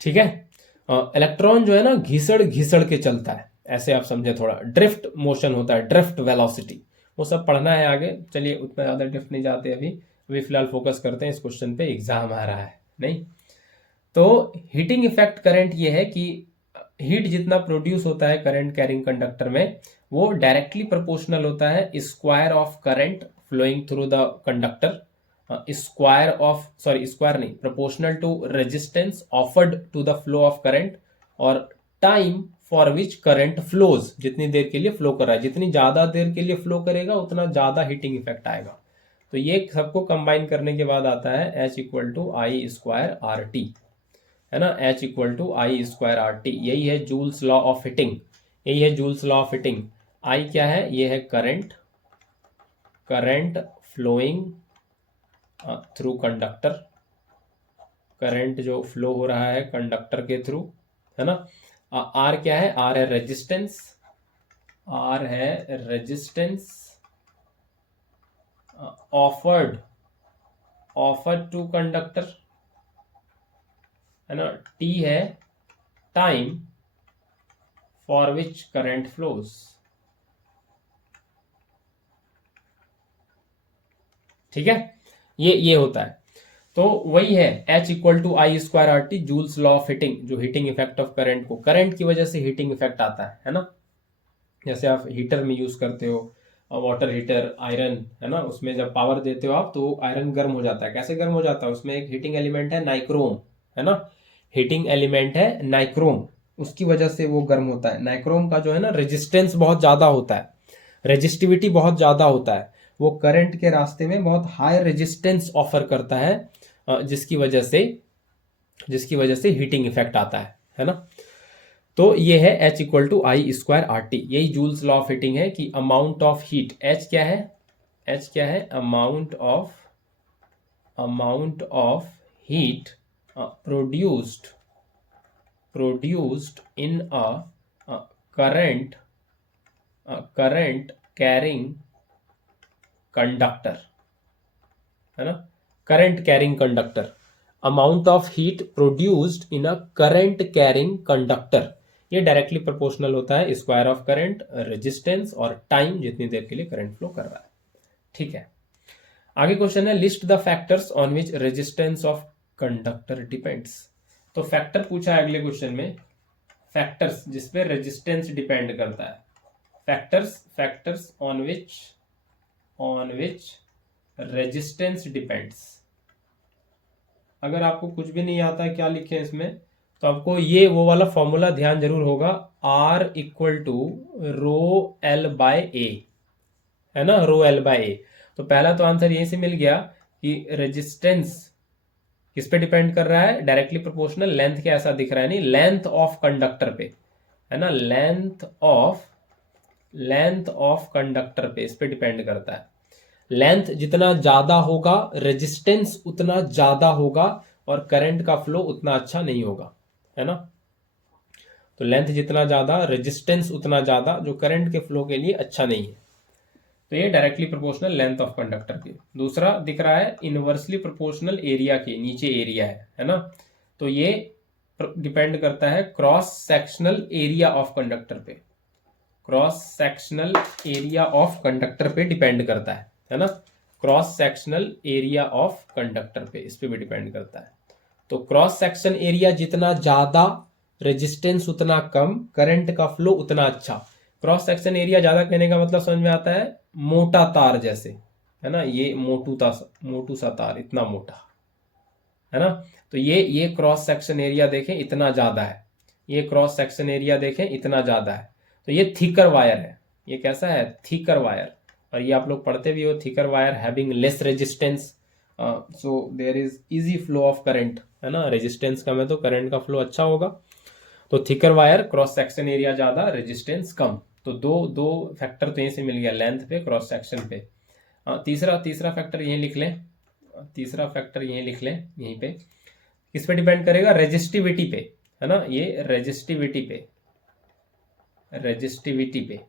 ठीक है। इलेक्ट्रॉन जो है ना घिसड़ घिसड़ के चलता है, ऐसे आप समझे, थोड़ा ड्रिफ्ट मोशन होता है, ड्रिफ्ट वेलोसिटी, वो सब पढ़ना है आगे, चलिए उतना ज़्यादा ड्रिफ्ट नहीं जाते अभी, अभी फिलहाल फोकस करते हैं इस क्वेश्चन पे, एग्जाम आ रहा है नहीं। तो हीटिंग इफेक्ट करंट ये है कि हीट जितना प्रोड्यूस होता है करंट कैरिंग कंडक्टर में वो डायरेक्टली प्रोपोर्शनल होता है square of current flowing through the conductor, square नहीं, proportional to resistance offered to the flow of current, और time for which current flows, जितनी देर के लिए फ्लो कर रहा है, जितनी ज्यादा देर के लिए फ्लो करेगा उतना ज्यादा हीटिंग इफेक्ट आएगा। तो ये सबको कंबाइन करने के बाद आता है H equal to I square R T, है ना, H equal to I square R T, यही है जूल्स लॉ ऑफ हीटिंग, यही है Joule's law of heating. I क्या है, ये है current flowing through conductor, current जो फ्लो हो रहा है कंडक्टर के थ्रू, है ना। आर क्या है, आर है रेजिस्टेंस, आर है रेजिस्टेंस ऑफर्ड टू कंडक्टर, है ना, टी है time for which current flows, ठीक है, ये होता है। तो वही है H equal to I square R T, Joule's law of heating, जो हीटिंग इफेक्ट ऑफ करंट को, करंट की वजह से हीटिंग इफेक्ट आता है ना। जैसे आप हीटर में यूज करते हो, वाटर हीटर, आयरन, है ना, उसमें जब पावर देते हो आप तो आयरन गर्म हो जाता है, कैसे गर्म हो जाता है, उसमें एक हीटिंग एलिमेंट है नाइक्रोम, है ना, हीटिंग एलिमेंट है नाइक्रोम, उसकी वजह से वो गर्म होता है। नाइक्रोम का जो है ना रेजिस्टेंस बहुत ज्यादा होता है, रेजिस्टिविटी बहुत ज्यादा होता है, वो करंट के रास्ते में बहुत हाई रेजिस्टेंस ऑफर करता है, जिसकी वजह से हीटिंग इफेक्ट आता है ना। तो ये है H equal to I square R T, यही जूल्स लॉ ऑफ हीटिंग है कि अमाउंट ऑफ हीट, H क्या है, amount of heat produced in a current carrying conductor, है ना, current carrying conductor, amount of heat produced in a current carrying conductor, ये directly proportional होता है square of current, resistance और time, जितनी देर के लिए करंट फ्लो कर रहा है, ठीक है। आगे क्वेश्चन है list the factors on which resistance of conductor depends. तो फैक्टर पूछा है अगले क्वेश्चन में, फैक्टर्स जिसपे रेजिस्टेंस डिपेंड करता है, factors on which resistance depends. अगर आपको कुछ भी नहीं आता है क्या लिखें इसमें, तो आपको ये वो वाला फॉर्मूला ध्यान जरूर होगा, R equal to rho L by A, है ना, रो एल बाय ए। तो पहला तो आंसर यहीं से मिल गया कि रेजिस्टेंस किस पे डिपेंड कर रहा है, डायरेक्टली प्रोपोर्शनल, लेंथ क्या ऐसा दिख रहा है नहीं, लेंथ ऑफ कंडक्टर पे, है ना, लेंथ ऑफ कंडक्टर पे, इस पे डिपेंड करता है। लेंथ जितना ज्यादा होगा रेजिस्टेंस उतना ज्यादा होगा और करंट का फ्लो उतना अच्छा नहीं होगा, है ना। तो लेंथ जितना ज्यादा रेजिस्टेंस उतना ज्यादा, जो करंट के फ्लो के लिए अच्छा नहीं है। तो ये directly proportional length of conductor के। दूसरा दिख रहा है इनवर्सली प्रोपोर्शनल एरिया के, नीचे एरिया है ना। तो ये डिपेंड करता है cross sectional area of conductor पे, cross sectional area of conductor पे डिपेंड करता है ना, cross sectional area of conductor पे, इस पे भी डिपेंड करता है। तो क्रॉस सेक्शन एरिया जितना ज्यादा, रेजिस्टेंस उतना कम, करंट का फ्लो उतना अच्छा। क्रॉस सेक्शन एरिया ज्यादा कहने का मतलब समझ में आता है, मोटा तार जैसे, है ना, ये मोटू सा तार, इतना मोटा, है ना। तो ये क्रॉस सेक्शन एरिया देखें इतना ज्यादा है, ये क्रॉस सेक्शन एरिया देखें इतना ज्यादा है। तो ये थिकर वायर है, ये कैसा है, थिकर वायर। और ये आप लोग पढ़ते भी हो, thicker wire having less resistance, so there is easy flow of current, है ना, रेजिस्टेंस कम है तो करंट का फ्लो अच्छा होगा। तो thicker wire, cross section area ज्यादा, रेजिस्टेंस कम। तो दो फैक्टर तो यहीं से मिल गया, लेंथ पे, क्रॉस सेक्शन पे। तीसरा फैक्टर यहीं लिख लें, तीसरा फैक्टर यहीं लिख लें, यहीं पे किस पे डिपेंड करेगा, रेजिस्टिविटी पे, है ना, ये रेजिस्टिविटी पे, रेजिस्टिविटी पे,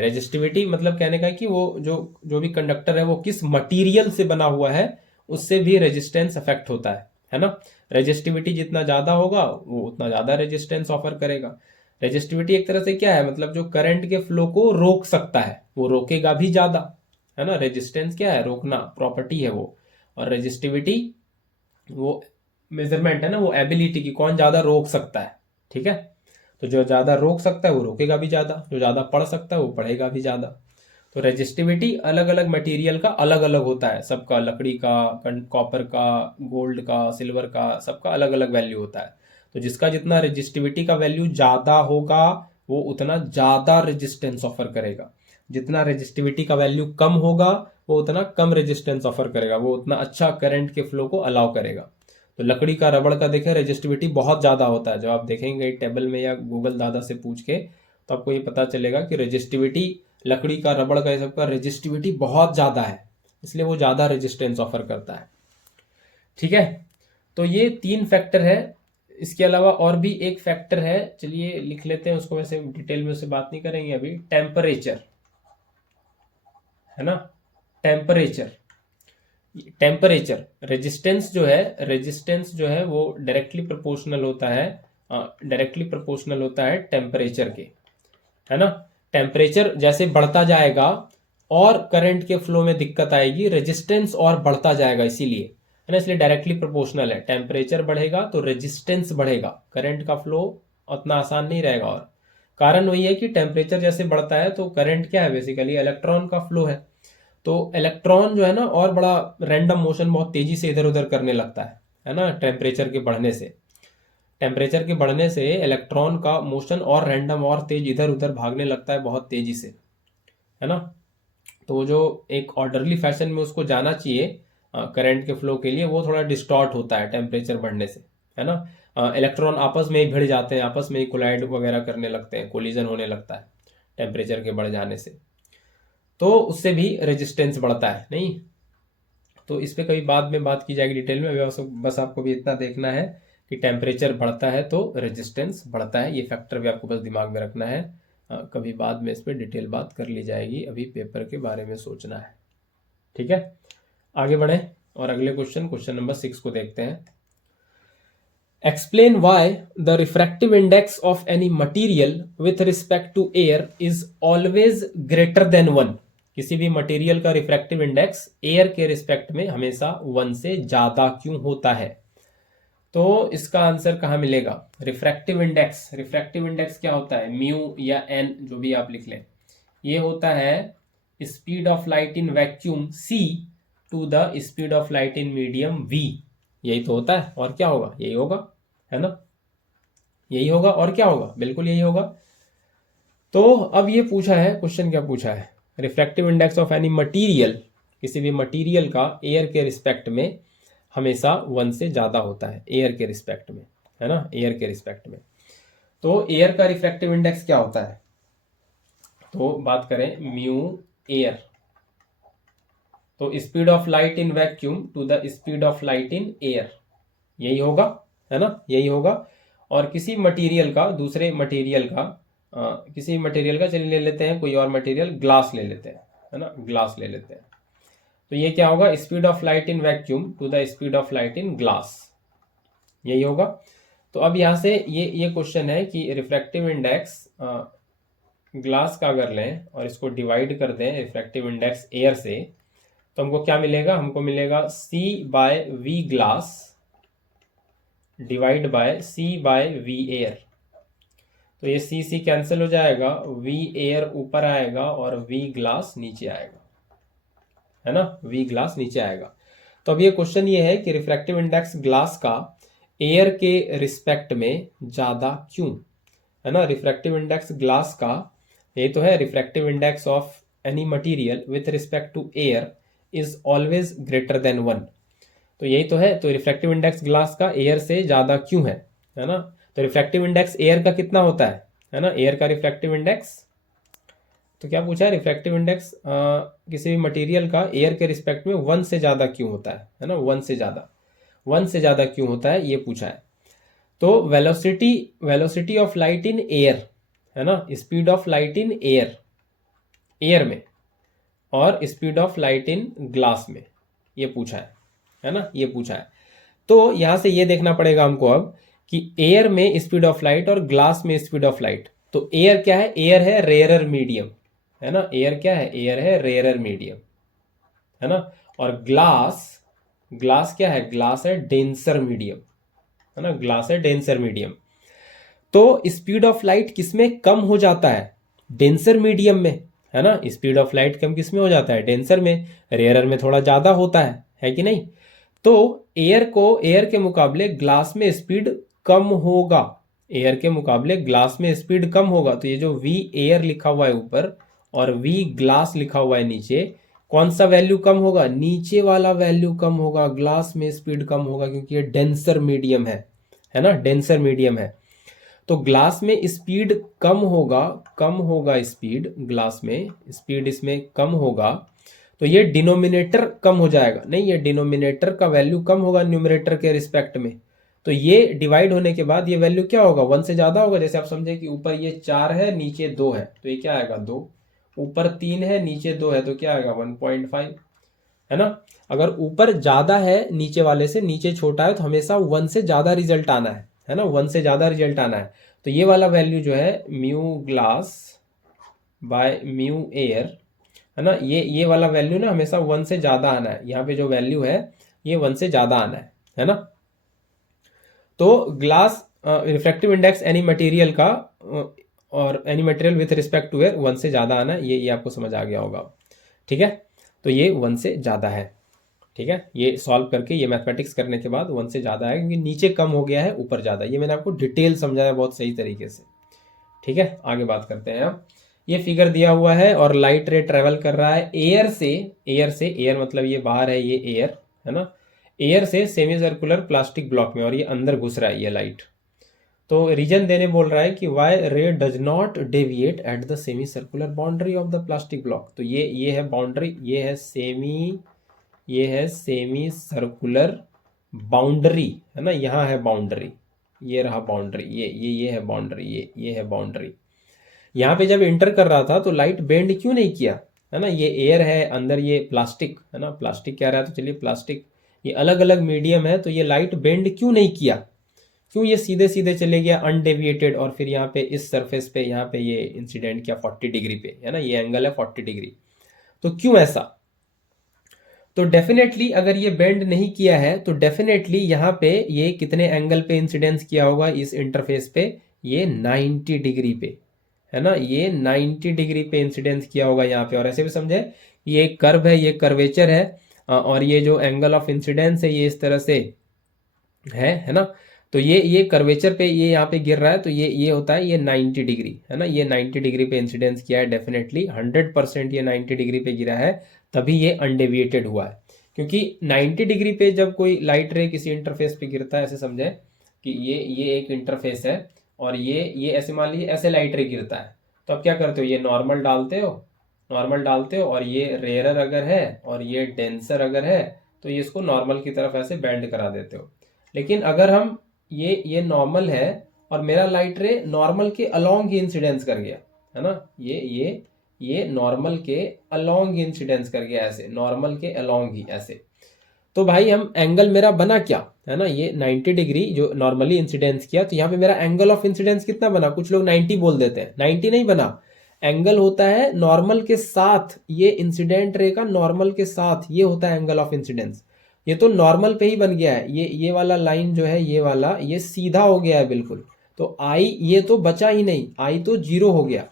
रेजिस्टिविटी मतलब कहने का है कि वो जो भी कंडक्टर है वो किस मटेरियल से बना हुआ है, उससे भी रेजिस्टेंस अफेक्ट होता है ना। रेजिस्टिविटी जितना ज्यादा होगा वो उतना ज्यादा रेजिस्टेंस ऑफर करेगा। रेजिस्टिविटी एक तरह से क्या है, मतलब जो करंट के फ्लो को रोक सकता है वो रोकेगा भी ज्यादा, है ना। रेजिस्टेंस क्या है, रोकना, प्रॉपर्टी है वो। और रेजिस्टिविटी वो मेजरमेंट है ना, वो एबिलिटी की, कौन ज्यादा रोक सकता है, ठीक है। तो जो ज्यादा रोक सकता है वो रोकेगा भी ज्यादा, जो ज्यादा पढ़ सकता है वो पढ़ेगा भी ज्यादा। तो रेजिस्टिविटी अलग अलग मटेरियल का अलग अलग होता है, सबका, लकड़ी का, कॉपर का, गोल्ड का, सिल्वर का, सबका अलग अलग वैल्यू होता है। तो जिसका जितना रेजिस्टिविटी का वैल्यू ज्यादा होगा वो उतना ज्यादा रेजिस्टेंस ऑफर करेगा, जितना रेजिस्टिविटी का वैल्यू कम होगा वो उतना कम रेजिस्टेंस ऑफर करेगा, वो उतना अच्छा करंट के फ्लो को अलाउ करेगा। तो लकड़ी का, रबड़ का देखें रेजिस्टिविटी बहुत ज़्यादा होता है, जब आप देखेंगे टेबल में या गूगल दादा से पूछ के तो आपको ये पता चलेगा कि रेजिस्टिविटी, लकड़ी का, रबड़ का, ये सब का रेजिस्टिविटी बहुत ज़्यादा है, इसलिए वो ज़्यादा रेजिस्टेंस ऑफर करता है, ठीक है। तो ये 3 फैक्टर है। इसके अलावा और भी एक फैक्टर है, चलिए लिख लेते हैं उसको, वैसे डिटेल में उससे बात नहीं करेंगे अभी। टेम्परेचर, है ना, टेम्परेचर, टेम्परेचर, रेजिस्टेंस जो है, रेजिस्टेंस जो है वो डायरेक्टली प्रोपोर्शनल होता है, डायरेक्टली प्रोपोर्शनल होता है टेम्परेचर के, है ना। टेम्परेचर जैसे बढ़ता जाएगा और करंट के फ्लो में दिक्कत आएगी, रेजिस्टेंस और बढ़ता जाएगा, इसीलिए, है ना, इसलिए डायरेक्टली प्रोपोर्शनल है। टेम्परेचर बढ़ेगा तो रेजिस्टेंस बढ़ेगा, करंट का फ्लो उतना आसान नहीं रहेगा। और कारण वही है कि टेम्परेचर जैसे बढ़ता है तो करंट क्या है, बेसिकली इलेक्ट्रॉन का फ्लो है। तो इलेक्ट्रॉन जो है ना और बड़ा रैंडम मोशन बहुत तेजी से इधर उधर करने लगता है ना, टेम्परेचर के बढ़ने से। टेम्परेचर के बढ़ने से इलेक्ट्रॉन का मोशन और रैंडम और तेज इधर उधर भागने लगता है बहुत तेजी से, है ना। तो जो एक ऑर्डरली फैशन में उसको जाना चाहिए करंट के फ्लो के लिए, वो थोड़ा डिस्टॉर्ट होता है टेम्परेचर बढ़ने से, है ना। इलेक्ट्रॉन आपस में ही भिड़ जाते हैं, आपस में ही कोलाइड वगैरह करने लगते हैं, कोलिजन होने लगता है टेम्परेचर के बढ़ जाने से, तो उससे भी रेजिस्टेंस बढ़ता है। नहीं, तो इस पर कभी बाद में बात की जाएगी डिटेल में, अभी बस आपको भी इतना देखना है कि टेम्परेचर बढ़ता है तो रेजिस्टेंस बढ़ता है, ये फैक्टर भी आपको बस दिमाग में रखना है। कभी बाद में इस पर डिटेल बात कर ली जाएगी, अभी पेपर के बारे में सोचना है, ठीक है। आगे बढ़े और अगले क्वेश्चन नंबर 6 को देखते हैं। Explain why the refractive index of any material with respect to air is always greater than 1। किसी भी मटेरियल का रिफ्रैक्टिव इंडेक्स एयर के रिस्पेक्ट में हमेशा 1 से ज्यादा क्यों होता है। तो इसका आंसर कहाँ मिलेगा, रिफ्रैक्टिव इंडेक्स क्या होता है, म्यू या एन, जो भी आप लिख लें, ये होता है speed of light in vacuum c to the speed of light in medium v। यही तो होता है, और क्या होगा, यही होगा, है ना, यही होगा, और क्या होगा, बिल्कुल यही होगा। तो अब ये पूछा है, क्वेश्चन क्या पूछा है, refractive index of any material, किसी भी मटीरियल का एयर के रिस्पेक्ट में हमेशा 1 से ज्यादा होता है, एयर के रिस्पेक्ट में, है ना, एयर के रिस्पेक्ट में। तो एयर का रिफ्रैक्टिव इंडेक्स क्या होता है, तो बात करें म्यू एयर, तो speed of light in vacuum to the speed of light in air, यही होगा, है ना, यही होगा। और किसी मटेरियल का, दूसरे मटेरियल का, किसी मटेरियल का, चलिए ले लेते हैं कोई और मटेरियल, ग्लास ले लेते हैं, है ना, ग्लास ले लेते हैं। तो ये क्या होगा, speed of light in vacuum to the speed of light in glass, यही होगा। तो अब यहाँ से ये क्वेश्चन है कि रिफ्रैक्टिव इंडेक्स ग्लास का अगर लें और इसको डिवाइड कर दें रिफ्रैक्टिव इंडेक्स एयर से, तो हमको क्या मिलेगा, हमको मिलेगा C/V glass divide by C/V air. तो ये C कैंसिल हो जाएगा, V एयर ऊपर आएगा और V ग्लास नीचे आएगा, है ना, V ग्लास नीचे आएगा। तो अब ये क्वेश्चन ये है कि रिफ्रैक्टिव इंडेक्स ग्लास का एयर के रिस्पेक्ट में ज्यादा क्यों, है ना। रिफ्रैक्टिव इंडेक्स ग्लास का, ये तो है refractive index of any material with respect to air is always greater than 1। तो यही तो है। तो रिफ्रैक्टिव इंडेक्स ग्लास का एयर से ज्यादा क्यों है ना। तो रिफ्रैक्टिव इंडेक्स एयर का कितना होता है ना, एयर का रिफ्रैक्टिव इंडेक्स, तो क्या पूछा है, रिफ्रैक्टिव इंडेक्स किसी भी मटेरियल का एयर के रिस्पेक्ट में 1 से ज्यादा क्यों होता है ना, 1 से ज्यादा क्यों होता है, ये पूछा है। तो velocity of light in air, है ना, speed of light in air में, और speed of light in glass में, ये पूछा है ना, ये पूछा है। तो यहां से ये देखना पड़ेगा हमको अब कि एयर में स्पीड ऑफ लाइट और ग्लास में स्पीड ऑफ लाइट। तो एयर क्या है, एयर है रेयरर मीडियम, है ना, एयर क्या है, एयर है रेयरर मीडियम, है ना। और ग्लास क्या है, ग्लास है डेंसर मीडियम, है ना, ग्लास है डेंसर मीडियम। तो स्पीड ऑफ लाइट किसमें कम हो जाता है, डेंसर मीडियम में, है ना। स्पीड ऑफ लाइट कम किसमें हो जाता है, डेंसर में। रेयरर में थोड़ा ज्यादा होता है कि नहीं। तो एयर के मुकाबले ग्लास में स्पीड कम होगा, एयर के मुकाबले ग्लास में स्पीड कम होगा। तो ये जो V एयर लिखा हुआ है ऊपर और V ग्लास लिखा हुआ है नीचे, कौन सा वैल्यू कम होगा, नीचे वाला वैल्यू कम होगा, ग्लास में स्पीड कम होगा, क्योंकि ये डेंसर मीडियम है ना, डेंसर मीडियम है। तो ग्लास में स्पीड कम होगा स्पीड, ग्लास में स्पीड इसमें कम होगा। तो ये डिनोमिनेटर कम हो जाएगा, नहीं, ये डिनोमिनेटर का वैल्यू कम होगा न्यूमरेटर के रिस्पेक्ट में। तो ये डिवाइड होने के बाद ये वैल्यू क्या होगा, 1 से ज्यादा होगा। जैसे आप समझे कि ऊपर ये 4 है नीचे 2 है, तो ये क्या आएगा 2, ऊपर 3 है नीचे 2 है, तो क्या आएगा 1.5, है ना। अगर ऊपर ज्यादा है नीचे वाले से, नीचे छोटा है, तो हमेशा 1 से ज्यादा रिजल्ट आना है ना, 1 से ज्यादा रिजल्ट आना है। तो ये वाला वैल्यू जो है mu glass by mu air, है ना, ये वाला वैल्यू ना हमेशा 1 से ज्यादा आना है। यहाँ पे जो वैल्यू है ये 1 से ज्यादा आना है ना। तो glass refractive index any material का और any material with respect to air 1 से ज्यादा आना है, ये आपको समझ आ गया होगा, ठीक है। तो ये 1 से ज्यादा है, ठीक है। ये सॉल्व करके, ये मैथमेटिक्स करने के बाद 1 से ज्यादा है, क्योंकि नीचे कम हो गया है ऊपर ज्यादा। ये मैंने आपको डिटेल समझाया बहुत सही तरीके से, ठीक है। आगे बात करते हैं अब। ये फिगर दिया हुआ है और लाइट रे ट्रेवल कर रहा है एयर से, एयर मतलब ये बाहर है, ये एयर है ना, एयर से सेमी सर्कुलर प्लास्टिक ब्लॉक में, और ये अंदर घुस रहा है ये लाइट। तो रीजन देने बोल रहा है कि वाई रे does not deviate at the semi circular boundary of the plastic block. तो ये है बाउंड्री, ये है सेमी सर्कुलर बाउंड्री, है ना, यहाँ है बाउंड्री, ये रहा बाउंड्री, ये है बाउंड्री, ये है बाउंड्री। यहाँ पे जब एंटर कर रहा था तो लाइट बेंड क्यों नहीं किया, है ना। ये एयर है, अंदर ये प्लास्टिक है ना, प्लास्टिक क्या रहा है, तो चलिए प्लास्टिक, ये अलग अलग मीडियम है, तो ये लाइट बेंड क्यों नहीं किया, क्यों ये सीधे सीधे चले गया अनडेविएटेड, और फिर यहाँ पे इस सरफेस पे यहाँ पे ये इंसिडेंट किया 40 डिग्री पे, है ना, ये एंगल है 40 डिग्री। तो क्यों ऐसा, तो डेफिनेटली अगर ये बेंड नहीं किया है तो डेफिनेटली यहाँ पे ये कितने एंगल पे इंसिडेंस किया होगा इस इंटरफेस पे, ये 90 डिग्री पे, है ना, ये 90 डिग्री पे इंसिडेंस किया होगा यहाँ पे। और ऐसे भी समझे ये एक कर्व है, ये कर्वेचर है, और ये जो एंगल ऑफ इंसिडेंस है ये इस तरह से है ना। तो ये कर्वेचर पे ये यहाँ पे गिर रहा है, तो ये होता है ये 90 डिग्री, है ना, ये 90 डिग्री पे इंसिडेंस किया है डेफिनेटली, 100% ये 90 डिग्री पे गिरा है, तभी ये अनडेविएटेड हुआ है। क्योंकि 90 डिग्री पे जब कोई लाइट रे किसी इंटरफेस पे गिरता है, ऐसे समझे कि ये एक इंटरफेस है और ये ऐसे मान लीजिए ऐसे लाइट रे गिरता है, तो अब क्या करते हो, ये नॉर्मल डालते हो और ये रेयरर अगर है और ये डेंसर अगर है, तो ये इसको नॉर्मल की तरफ ऐसे बेंड करा देते हो। लेकिन अगर हम ये नॉर्मल है और मेरा लाइट रे नॉर्मल के अलोंग ही इंसिडेंस कर गया, है ना, ये नॉर्मल के अलोंग ही इंसिडेंस कर गया, ऐसे नॉर्मल के अलोंग ही ऐसे, तो भाई हम एंगल मेरा बना क्या है ना, ये 90 डिग्री जो नॉर्मली इंसिडेंस किया, तो यहाँ पे मेरा एंगल ऑफ इंसिडेंस कितना बना, कुछ लोग 90 बोल देते हैं, 90 नहीं बना। एंगल होता है नॉर्मल के साथ, ये इंसिडेंट रे का नॉर्मल के साथ ये होता है एंगल ऑफ इंसिडेंस। ये तो नॉर्मल पे ही बन गया है, ये वाला लाइन जो है, ये वाला ये सीधा हो गया है बिल्कुल। तो आई ये तो बचा ही नहीं, आई तो जीरो हो गया।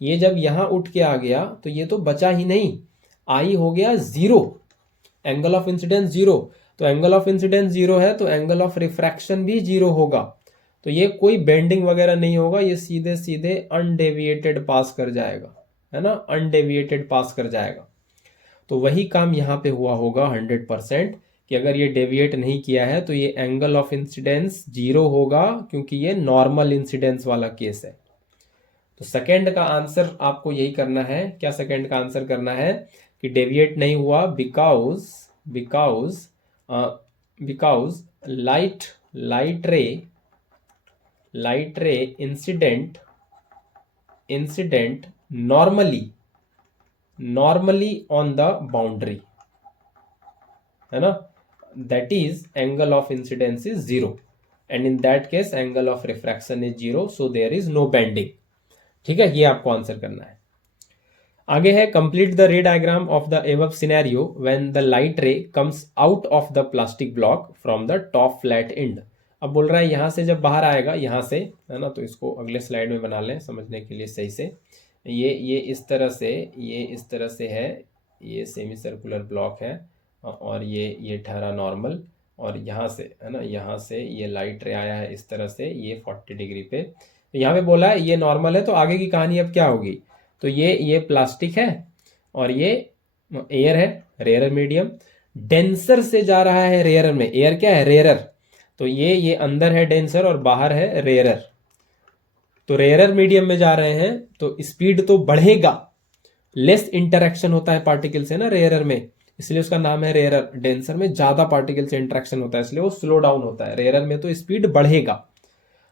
ये जब यहां उठ के आ गया तो ये तो बचा ही नहीं, आई हो गया zero, angle of incidence zero. तो एंगल ऑफ इंसिडेंस जीरो है तो एंगल ऑफ रिफ्रैक्शन भी जीरो होगा। तो ये कोई बेंडिंग वगैरह नहीं होगा, ये सीधे सीधे अनडेविएटेड पास कर जाएगा, है ना, अनडेविएटेड पास कर जाएगा। तो वही काम यहाँ पे हुआ होगा 100%, कि अगर ये डेविएट नहीं किया है तो ये एंगल ऑफ इंसिडेंस जीरो होगा, क्योंकि ये नॉर्मल इंसिडेंस वाला केस है। तो सेकंड का आंसर आपको यही करना है। क्या सेकंड का आंसर करना है कि डेविएट नहीं हुआ because light ray incident normally on the boundary, है ना, that is angle of incidence is zero, and in that case angle of refraction is zero, so there is no bending। ठीक है, ये आपको आंसर करना है। आगे है कंप्लीट द रे diagram of the above scenario when the light रे comes out of the plastic block from the top flat and. अब बोल रहा है यहां से जब बाहर आएगा, यहां से, है ना, तो इसको अगले स्लाइड में बना लें समझने के लिए सही से। ये इस तरह से, ये इस तरह से है, ये सेमी सर्कुलर ब्लॉक है, और ये ठहरा नॉर्मल, और यहाँ से, है ना, यहाँ से ये लाइट रे आया है इस तरह से, ये 40 डिग्री पे। तो यहाँ पे बोला है ये नॉर्मल है, तो आगे की कहानी अब क्या होगी, तो ये प्लास्टिक है और ये एयर है, रेयर मीडियम, डेंसर से जा रहा है रेयर में। एयर क्या है, रेयर, तो ये अंदर है डेंसर और बाहर है रेयर। तो रेयर मीडियम में जा रहे हैं तो स्पीड तो बढ़ेगा, लेस इंटरेक्शन होता है पार्टिकल से ना रेयर में, इसलिए उसका नाम है रेयर। डेंसर में ज्यादा पार्टिकल से इंटरेक्शन होता है, इसलिए वो स्लो डाउन होता है। रेयर में तो स्पीड बढ़ेगा।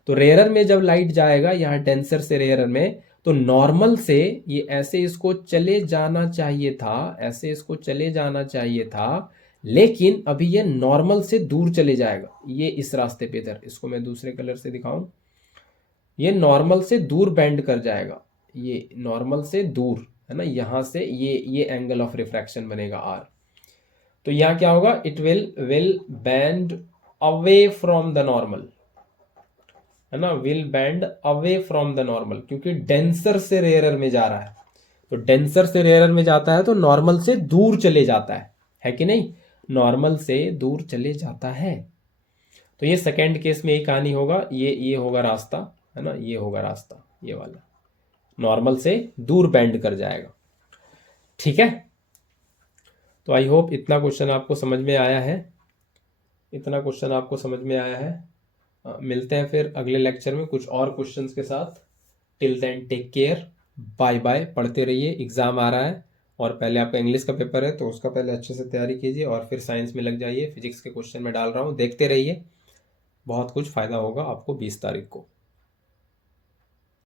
तो रेयर में जब लाइट जाएगा यहाँ डेंसर से रेयर में, तो नॉर्मल से ये ऐसे इसको चले जाना चाहिए था, ऐसे इसको चले जाना चाहिए था, लेकिन अभी ये नॉर्मल से दूर चले जाएगा, ये इस रास्ते पे इधर, इसको मैं दूसरे कलर से दिखाऊं, ये नॉर्मल से दूर बेंड कर जाएगा, ये नॉर्मल से दूर, है ना, यहां से ये एंगल ऑफ रिफ्रैक्शन बनेगा आर। तो यहां क्या होगा, it will bend away from the normal, है ना, will bend away from the normal, क्योंकि डेंसर से रेयर में जा रहा है। तो डेंसर से रेयर में जाता है तो नॉर्मल से दूर चले जाता है कि नहीं, नॉर्मल से दूर चले जाता है। तो ये सेकेंड केस में यही कहानी होगा, ये होगा रास्ता, है ना, ये होगा रास्ता, ये वाला नॉर्मल से दूर बेंड कर जाएगा। ठीक है, तो आई होप इतना क्वेश्चन आपको समझ में आया है, इतना क्वेश्चन आपको समझ में आया है। मिलते हैं फिर अगले लेक्चर में कुछ और क्वेश्चंस के साथ। Till then take care, bye bye. पढ़ते रहिए, एग्जाम आ रहा है, और पहले आपका इंग्लिश का पेपर है तो उसका पहले अच्छे से तैयारी कीजिए, और फिर साइंस में लग जाइए। फिजिक्स के क्वेश्चन में डाल रहा हूँ, देखते रहिए, बहुत कुछ फायदा होगा आपको 20 तारीख को।